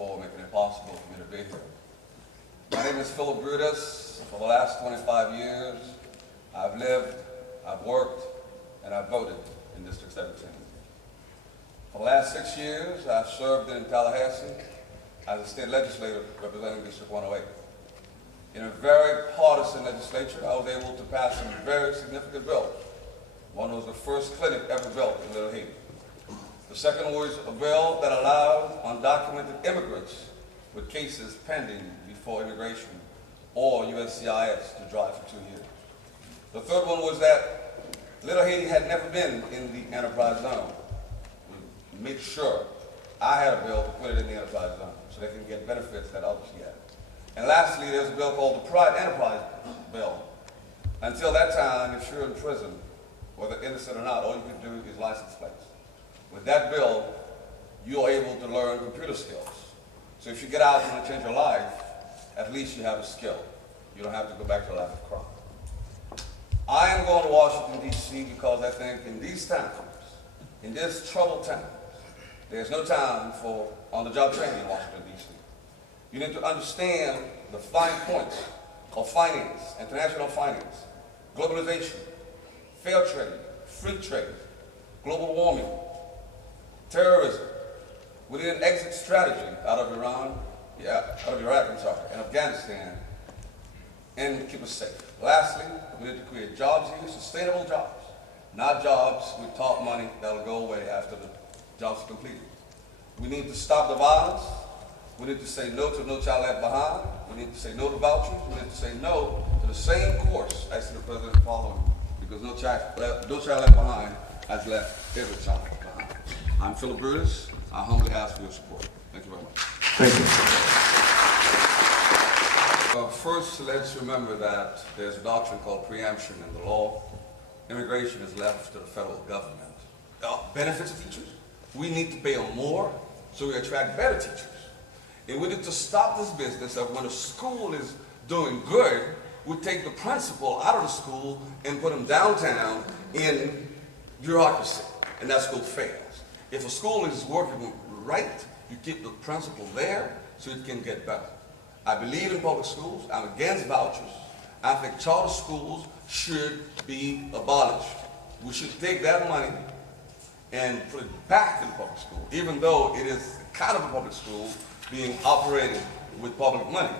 for making it possible for me to be here. My name is Philip Brutus. For the last 25 years, I've lived, I've worked, and I've voted in District 17. For the last 6 years, I've served in Tallahassee as a state legislator representing District 108. In a very partisan legislature, I was able to pass some very significant bills. One was the first clinic ever built in Little Haiti. The second was a bill that allowed undocumented immigrants with cases pending before immigration or USCIS to drive for 2 years. The third one was that Little Haiti had never been in the enterprise zone. We made sure I had a bill to put it in the enterprise zone so they can get benefits that others get. And lastly, there's a bill called the Private Enterprise Bill. Until that time, if you're in prison, whether innocent or not, all you can do is license plates. With that bill, you're able to learn computer skills. So if you get out and want to change your life, at least you have a skill. You don't have to go back to a life of crime. I am going to Washington, D.C. because I think in these times, in this troubled times, there's no time for on-the-job training in Washington, D.C. You need to understand the fine points of finance, international finance, globalization, fair trade, free trade, global warming, terrorism. We need an exit strategy out of Iraq, and Afghanistan, and keep us safe. Lastly, we need to create jobs here, sustainable jobs, not jobs with top money that'll go away after the job's completed. We need to stop the violence. We need to say no to No Child Left Behind. We need to say no to vouchers. We need to say no to the same course I see the president following, because No Child Left Behind has left every child behind. I'm Philip Brutus. I humbly ask for your support. Thank you very much. Thank you. First, let's remember that there's a doctrine called preemption in the law. Immigration is left to the federal government. Benefits of teachers? We need to pay them more so we attract better teachers. And we need to stop this business of when a school is doing good, we take the principal out of the school and put him downtown in bureaucracy, and that school fails. If a school is working right, you keep the principal there so it can get better. I believe in public schools. I'm against vouchers. I think charter schools should be abolished. We should take that money and put it back in public school, even though it is kind of a public school being operated with public money,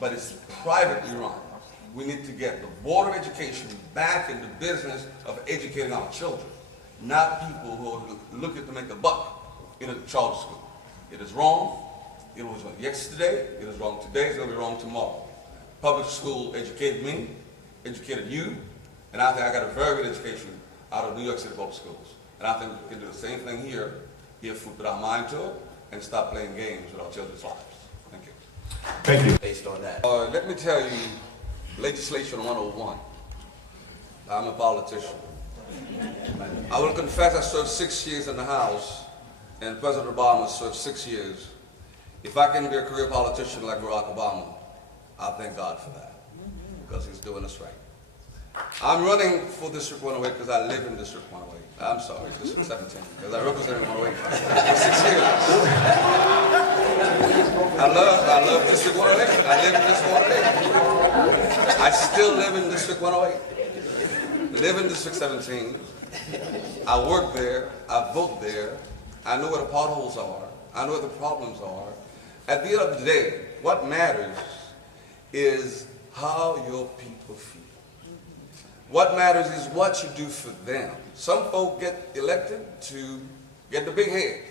but it's privately run. We need to get the Board of Education back in the business of educating our children, not people who are looking to make a buck in a charter school. It is wrong. It was wrong yesterday. It is wrong today. It's going to be wrong tomorrow. Public school educated me, educated you, and I think I got a very good education out of New York City public schools. And I think we can do the same thing here if we put our mind to it and stop playing games with our children's lives. Thank you. Thank you. Based on that. Let me tell you, legislation 101. I'm a politician. I will confess I served 6 years in the House, and President Obama served 6 years. If I can be a career politician like Barack Obama, I thank God for that, because he's doing us right. I'm running for District 108 because I live in District 108. I'm sorry, District 17, because I represented 108 for 6 years. I love District 108. I live in District 108. I still live in District 108. Live in District 17. I work there. I vote there. I know where the potholes are. I know where the problems are. At the end of the day, what matters is how your people feel. What matters is what you do for them. Some folk get elected to get the big head.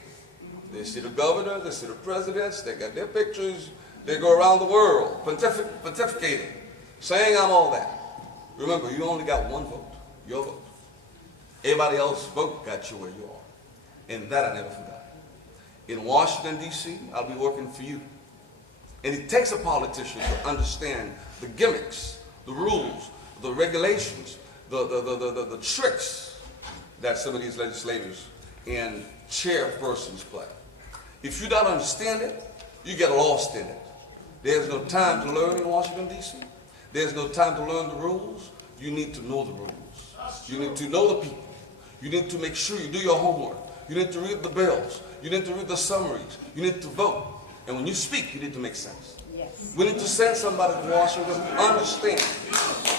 They see the governor, they see the presidents, they got their pictures, they go around the world pontificating, saying I'm all that. Remember, you only got one vote, your vote. Everybody else's vote got you where you are. And that I never forgot. In Washington, D.C., I'll be working for you. And it takes a politician to understand the gimmicks, the rules, the regulations, the tricks that some of these legislators and chairpersons play. If you don't understand it, you get lost in it. There's no time to learn in Washington, D.C. There's no time to learn the rules. You need to know the rules. You need to know the people. You need to make sure you do your homework. You need to read the bills. You need to read the summaries. You need to vote. And when you speak, you need to make sense. Yes. We need to send somebody to Washington who understands.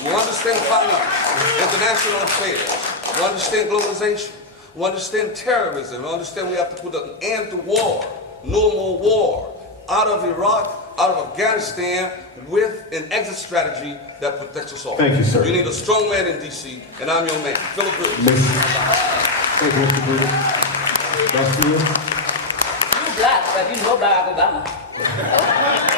We understand finance, international affairs. We understand globalization. We understand terrorism. We understand we have to put an end to war. No more war. Out of Iraq, out of Afghanistan, with an exit strategy that protects us all. Thank you, sir. You need a strong man in D.C., and I'm your man, Philip Brutus. Thank you, Mr. Brutus. Back to you. You black, but you know Barack Obama.